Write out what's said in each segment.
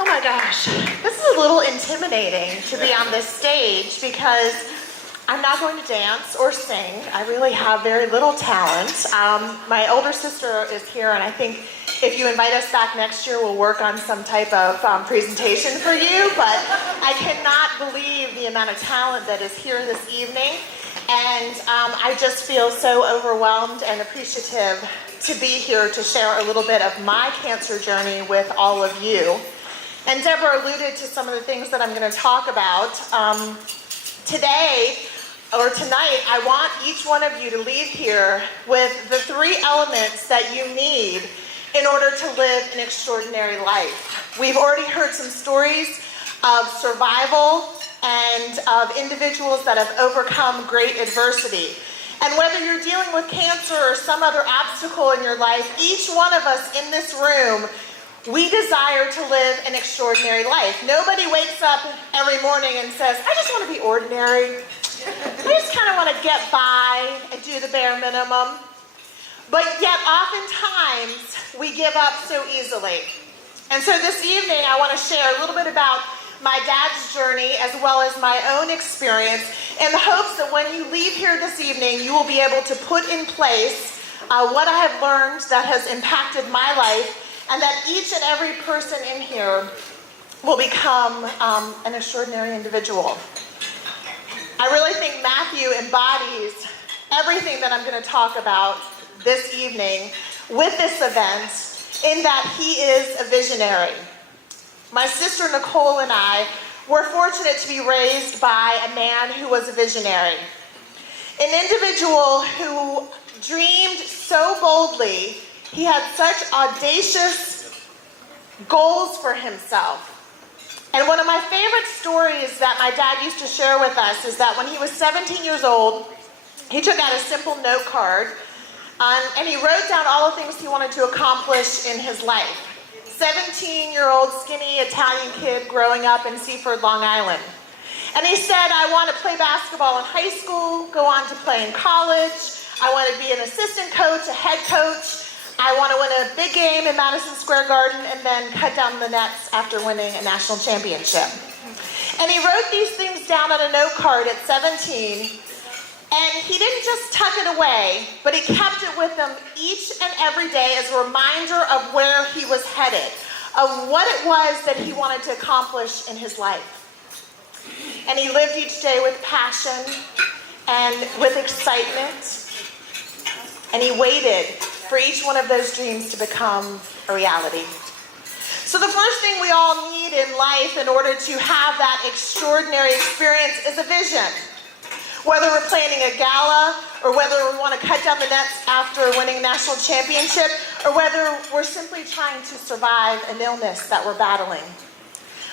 Oh my gosh, this is a little intimidating to be on this stage because I'm not going to dance or sing. I really have very little talent. My older sister is here, and I think if you invite us back next year, we'll work on some type of presentation for you, but I cannot believe the amount of talent that is here this evening, and I just feel so overwhelmed and appreciative to be here to share a little bit of my cancer journey with all of you. And Deborah alluded to some of the things that I'm going to talk about. Today, or tonight, I want each one of you to leave here with the 3 elements that you need in order to live an extraordinary life. We've already heard some stories of survival and of individuals that have overcome great adversity. And whether you're dealing with cancer or some other obstacle in your life, each one of us in this room, we desire to live an extraordinary life. Nobody wakes up every morning and says, I just want to be ordinary. I just kind of want to get by and do the bare minimum. But yet oftentimes we give up so easily. And so this evening I want to share a little bit about my dad's journey as well as my own experience in the hopes that when you leave here this evening you will be able to put in place what I have learned that has impacted my life, and that each and every person in here will become an extraordinary individual. I really think Matthew embodies everything that I'm going to talk about this evening with this event, in that he is a visionary. My sister Nicole and I were fortunate to be raised by a man who was a visionary. An individual who dreamed so boldly. He had such audacious goals for himself. And one of my favorite stories that my dad used to share with us is that when he was 17 years old, he took out a simple note card and he wrote down all the things he wanted to accomplish in his life. 17-year-old skinny Italian kid growing up in Seaford, Long Island. And he said, I want to play basketball in high school, go on to play in college. I want to be an assistant coach, a head coach. I want to win a big game in Madison Square Garden and then cut down the nets after winning a national championship. And he wrote these things down on a note card at 17, and he didn't just tuck it away, but he kept it with him each and every day as a reminder of where he was headed, of what it was that he wanted to accomplish in his life. And he lived each day with passion and with excitement, and he waited for each one of those dreams to become a reality. So the first thing we all need in life in order to have that extraordinary experience is a vision. Whether we're planning a gala, or whether we want to cut down the nets after winning a national championship, or whether we're simply trying to survive an illness that we're battling.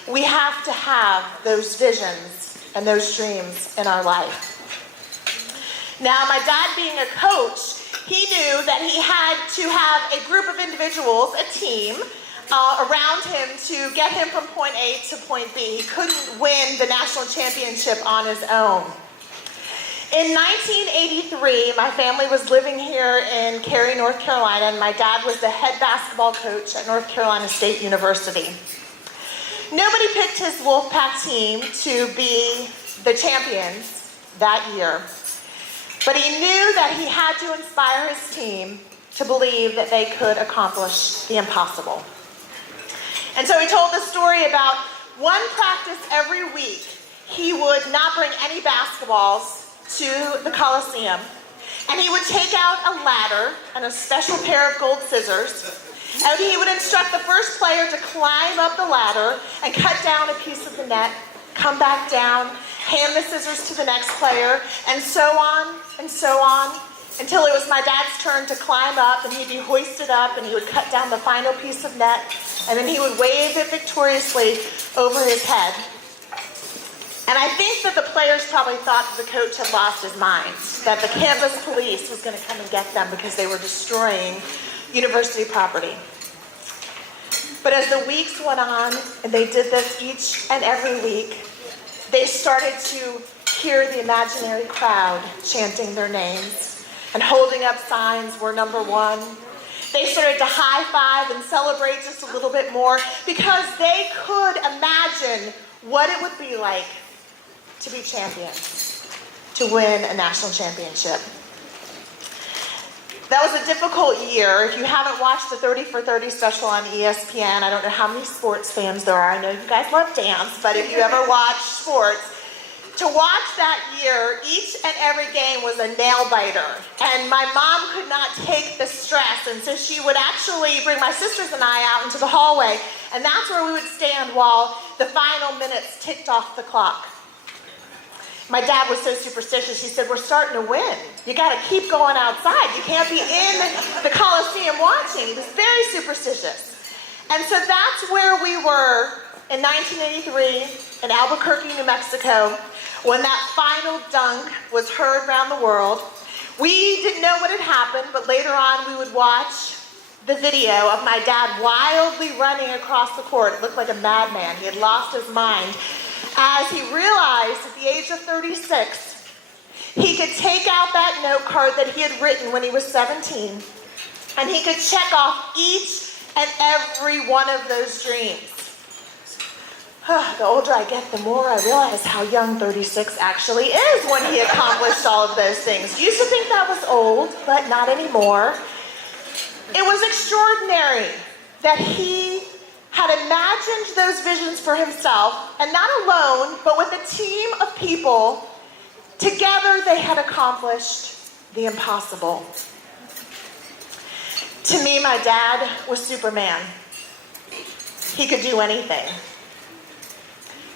We have to have those visions and those dreams in our life. Now, my dad being a coach, he knew that he had to have a group of individuals, a team, around him to get him from point A to point B. He couldn't win the national championship on his own. In 1983, my family was living here in Cary, North Carolina, and my dad was the head basketball coach at North Carolina State University. Nobody picked his Wolfpack team to be the champions that year. But he knew that he had to inspire his team to believe that they could accomplish the impossible. And so he told the story about one practice every week. He would not bring any basketballs to the Coliseum, and he would take out a ladder and a special pair of gold scissors, and he would instruct the first player to climb up the ladder and cut down a piece of the net, come back down, hand the scissors to the next player, and so on, until it was my dad's turn to climb up, and he'd be hoisted up, and he would cut down the final piece of net, and then he would wave it victoriously over his head. And I think that the players probably thought that the coach had lost his mind, that the campus police was going to come and get them because they were destroying university property. But as the weeks went on, and they did this each and every week, they started to hear the imaginary crowd chanting their names and holding up signs, "We're number one." They started to high five and celebrate just a little bit more because they could imagine what it would be like to be champions, to win a national championship. That was a difficult year. If you haven't watched the 30 for 30 special on ESPN, I don't know how many sports fans there are. I know you guys love dance, but if you ever watch sports, to watch that year, each and every game was a nail biter. And my mom could not take the stress, and so she would actually bring my sisters and I out into the hallway, and that's where we would stand while the final minutes ticked off the clock. My dad was so superstitious, he said, we're starting to win. You gotta keep going outside. You can't be in the Coliseum watching. He was very superstitious. And so that's where we were in 1983 in Albuquerque, New Mexico, when that final dunk was heard around the world. We didn't know what had happened, but later on we would watch the video of my dad wildly running across the court. It looked like a madman. He had lost his mind. As he realized at the age of 36, he could take out that note card that he had written when he was 17, and he could check off each and every one of those dreams. The older I get, the more I realize how young 36 actually is when he accomplished all of those things. Used to think that was old, but not anymore. It was extraordinary that he had imagined those visions for himself, and not alone, but with a team of people. Together they had accomplished the impossible. To me, my dad was Superman. He could do anything.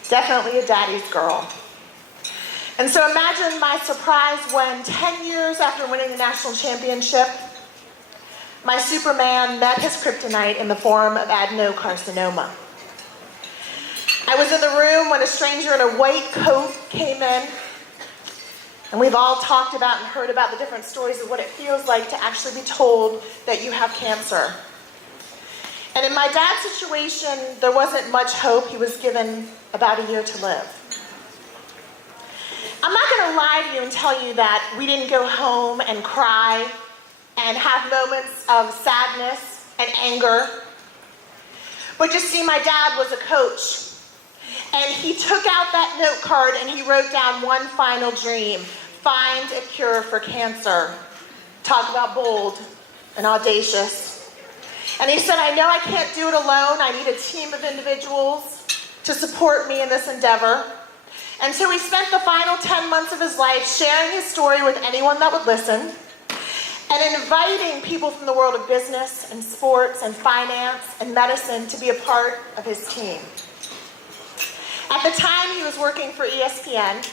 Definitely a daddy's girl. And so imagine my surprise when 10 years after winning the national championship, my Superman met his kryptonite in the form of adenocarcinoma. I was in the room when a stranger in a white coat came in, and we've all talked about and heard about the different stories of what it feels like to actually be told that you have cancer. And in my dad's situation, there wasn't much hope. He was given about a year to live. I'm not going to lie to you and tell you that we didn't go home and cry and have moments of sadness and anger. But you see, my dad was a coach, and he took out that note card and he wrote down one final dream: find a cure for cancer. Talk about bold and audacious. And he said, I know I can't do it alone. I need a team of individuals to support me in this endeavor. And so he spent the final 10 months of his life sharing his story with anyone that would listen, and inviting people from the world of business and sports and finance and medicine to be a part of his team. At the time, he was working for ESPN,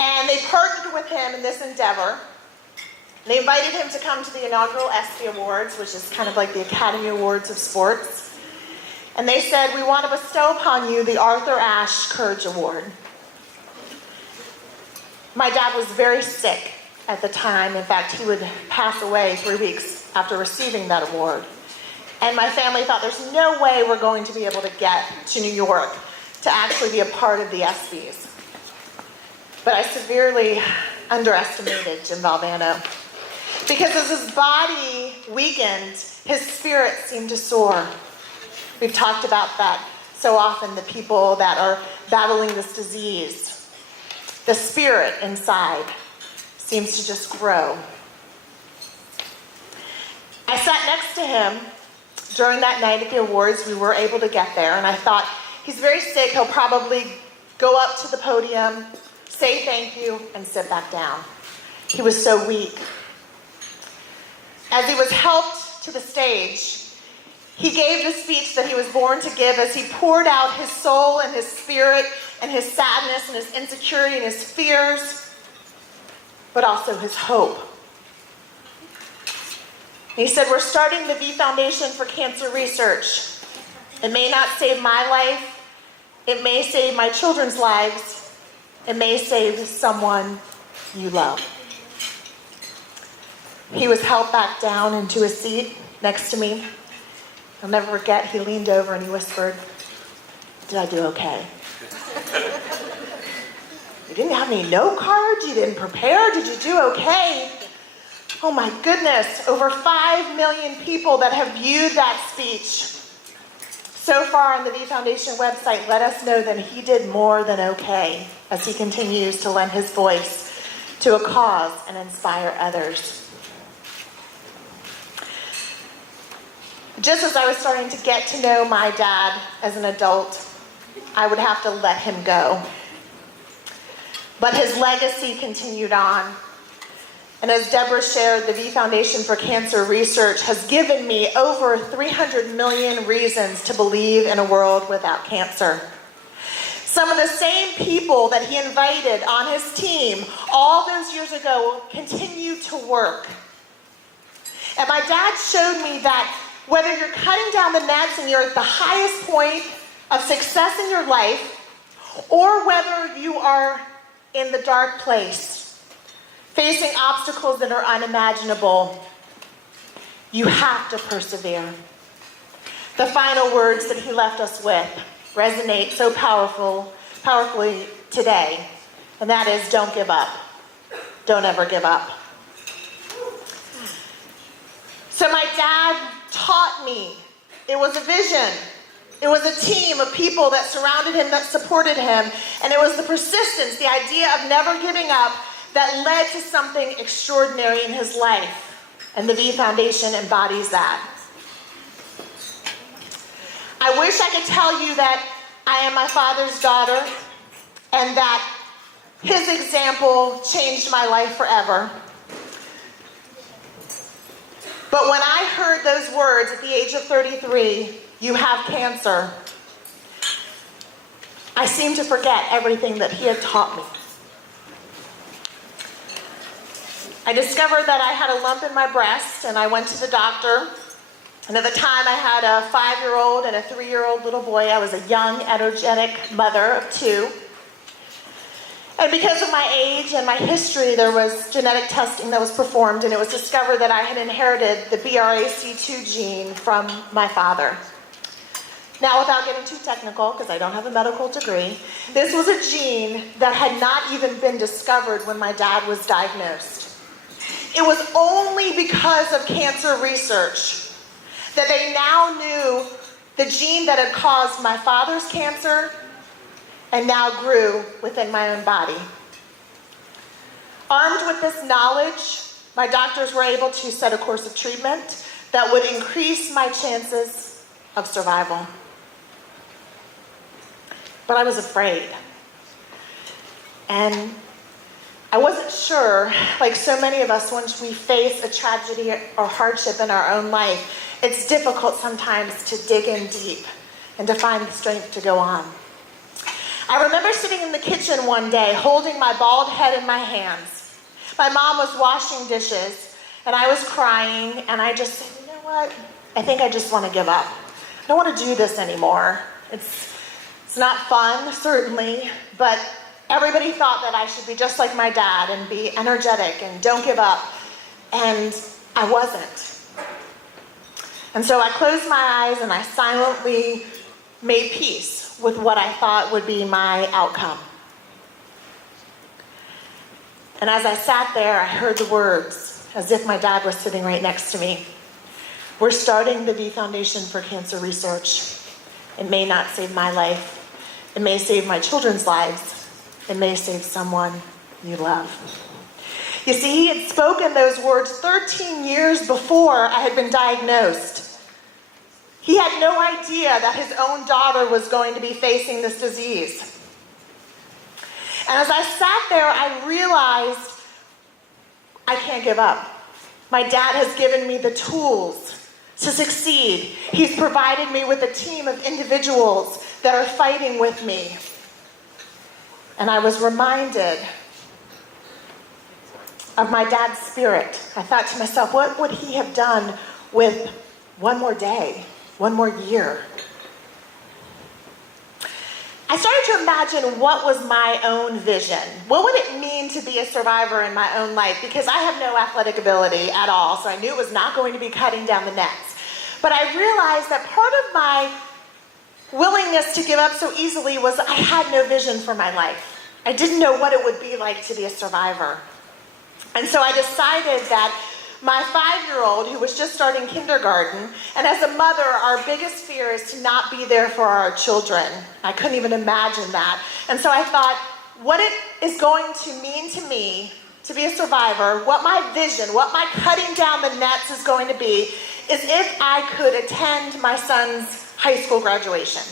and they partnered with him in this endeavor. They invited him to come to the inaugural ESPY Awards, which is kind of like the Academy Awards of sports. And they said, we want to bestow upon you the Arthur Ashe Courage Award. My dad was very sick at the time. In fact, he would pass away 3 weeks after receiving that award. And my family thought, there's no way we're going to be able to get to New York to actually be a part of the ESPYs. But I severely underestimated Jim Valvano, because as his body weakened, his spirit seemed to soar. We've talked about that so often, the people that are battling this disease. The spirit inside seems to just grow. I sat next to him during that night at the awards. We were able to get there, and I thought, he's very sick. He'll probably go up to the podium, say thank you, and sit back down. He was so weak. As he was helped to the stage, he gave the speech that he was born to give as he poured out his soul and his spirit and his sadness and his insecurity and his fears, but also his hope. He said, we're starting the V Foundation for Cancer Research. It may not save my life. It may save my children's lives. It may save someone you love. He was helped back down into a seat next to me. I'll never forget, he leaned over and he whispered, did I do okay? You didn't have any note cards? You didn't prepare? Did you do okay? Oh my goodness, over 5 million people that have viewed that speech so far on the V Foundation website let us know that he did more than okay as he continues to lend his voice to a cause and inspire others. Just as I was starting to get to know my dad as an adult, I would have to let him go. But his legacy continued on. And as Deborah shared, the V Foundation for Cancer Research has given me over 300 million reasons to believe in a world without cancer. Some of the same people that he invited on his team all those years ago continue to work. And my dad showed me that whether you're cutting down the nets and you're at the highest point of success in your life, or whether you are in the dark place, facing obstacles that are unimaginable, you have to persevere. The final words that he left us with resonate so powerfully today, and that is, don't give up. Don't ever give up. So my dad taught me. It was a vision. It was a team of people that surrounded him, that supported him, and it was the persistence, the idea of never giving up that led to something extraordinary in his life, and the V Foundation embodies that. I wish I could tell you that I am my father's daughter and that his example changed my life forever. But when I heard those words at the age of 33, you have cancer, I seemed to forget everything that he had taught me. I discovered that I had a lump in my breast, and I went to the doctor. And at the time, I had a 5-year-old and a 3-year-old little boy. I was a young, energetic mother of 2. And because of my age and my history, there was genetic testing that was performed, and it was discovered that I had inherited the BRCA2 gene from my father. Now, without getting too technical, because I don't have a medical degree, this was a gene that had not even been discovered when my dad was diagnosed. It was only because of cancer research that they now knew the gene that had caused my father's cancer and now grew within my own body. Armed with this knowledge, my doctors were able to set a course of treatment that would increase my chances of survival. But I was afraid. And I wasn't sure, like so many of us, once we face a tragedy or hardship in our own life, it's difficult sometimes to dig in deep and to find the strength to go on. I remember sitting in the kitchen one day, holding my bald head in my hands. My mom was washing dishes, and I was crying, and I just said, you know what? I think I just want to give up. I don't want to do this anymore. It's not fun, certainly, but everybody thought that I should be just like my dad and be energetic and don't give up, and I wasn't. And so I closed my eyes and I silently made peace with what I thought would be my outcome. And as I sat there, I heard the words, as if my dad was sitting right next to me. We're starting the V Foundation for Cancer Research. It may not save my life. It may save my children's lives. It may save someone you love. You see, he had spoken those words 13 years before I had been diagnosed. He had no idea that his own daughter was going to be facing this disease. And as I sat there, I realized I can't give up. My dad has given me the tools to succeed. He's provided me with a team of individuals that are fighting with me. And I was reminded of my dad's spirit. I thought to myself, what would he have done with one more day, one more year? I started to imagine what was my own vision. What would it mean to be a survivor in my own life? Because I have no athletic ability at all, so I knew it was not going to be cutting down the nets. But I realized that part of my willingness to give up so easily was I had no vision for my life. I didn't know what it would be like to be a survivor. And so I decided that my 5-year-old who was just starting kindergarten, and as a mother, our biggest fear is to not be there for our children. I couldn't even imagine that. And so I thought, what it is going to mean to me to be a survivor, what my vision, what my cutting down the nets is going to be, is if I could attend my son's high school graduation.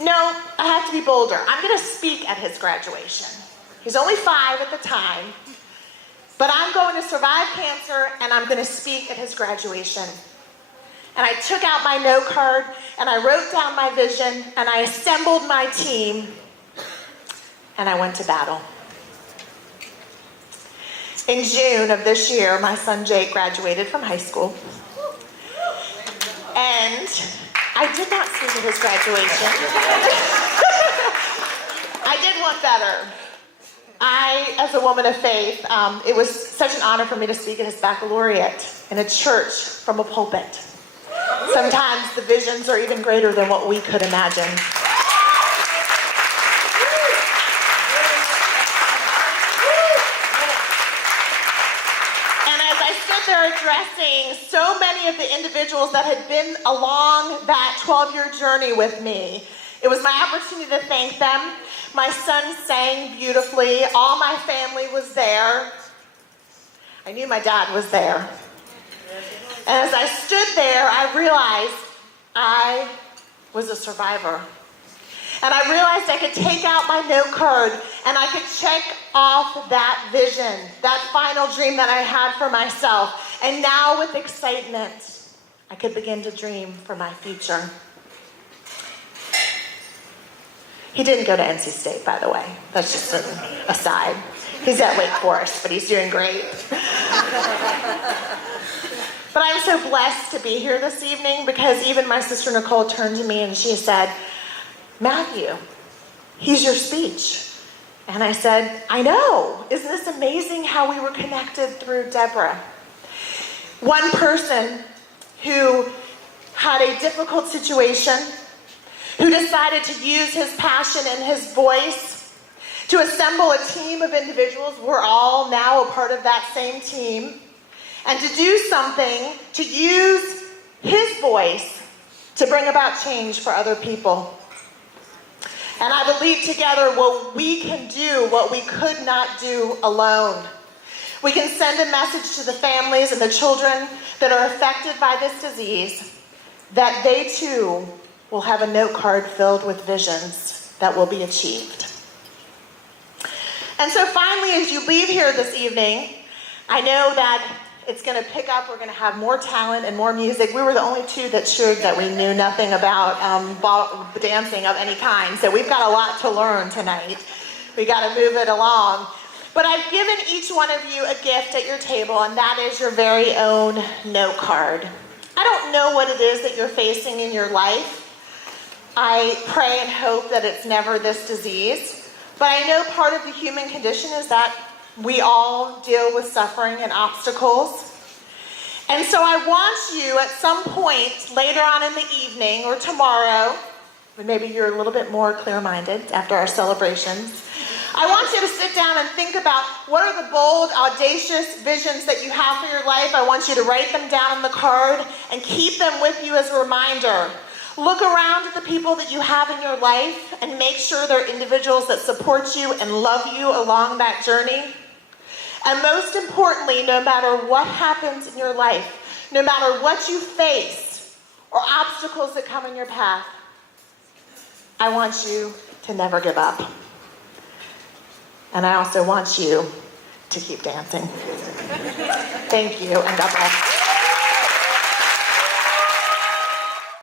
No, I have to be bolder. I'm going to speak at his graduation. He's only 5 at the time, but I'm going to survive cancer and I'm going to speak at his graduation. And I took out my note card and I wrote down my vision and I assembled my team and I went to battle. In June of this year, my son Jake graduated from high school. And I did not speak at his graduation. I did one better. As a woman of faith, it was such an honor for me to speak at his baccalaureate in a church from a pulpit. Sometimes the visions are even greater than what we could imagine. And as I stood there addressing so many of the individuals that had been along that 12-year journey with me, it was my opportunity to thank them. My son sang beautifully. All my family was there. I knew my dad was there. And as I stood there, I realized I was a survivor. And I realized I could take out my note card and I could check off that vision, that final dream that I had for myself. And now with excitement, I could begin to dream for my future. He didn't go to NC State, by the way. That's just an aside. He's at Wake Forest, but he's doing great. But I'm so blessed to be here this evening because even my sister Nicole turned to me and she said, Matthew, he's your speech. And I said, I know. Isn't this amazing how we were connected through Deborah? One person who had a difficult situation, who decided to use his passion and his voice to assemble a team of individuals. We're all now a part of that same team. And to do something, to use his voice to bring about change for other people. And I believe together what we can do, what we could not do alone. We can send a message to the families and the children that are affected by this disease, that they too will have a note card filled with visions that will be achieved. And so finally, as you leave here this evening, I know that it's going to pick up. We're going to have more talent and more music. We were the only two that showed that we knew nothing about dancing of any kind. So we've got a lot to learn tonight. We got to move it along. But I've given each one of you a gift at your table, and that is your very own note card. I don't know what it is that you're facing in your life. I pray and hope that it's never this disease. But I know part of the human condition is that we all deal with suffering and obstacles. And so I want you at some point later on in the evening or tomorrow, when maybe you're a little bit more clear-minded after our celebrations, I want you to sit down and think about what are the bold, audacious visions that you have for your life. I want you to write them down on the card and keep them with you as a reminder. Look around at the people that you have in your life and make sure they're individuals that support you and love you along that journey. And most importantly, no matter what happens in your life, no matter what you face or obstacles that come in your path, I want you to never give up. And I also want you to keep dancing. Thank you, and God bless.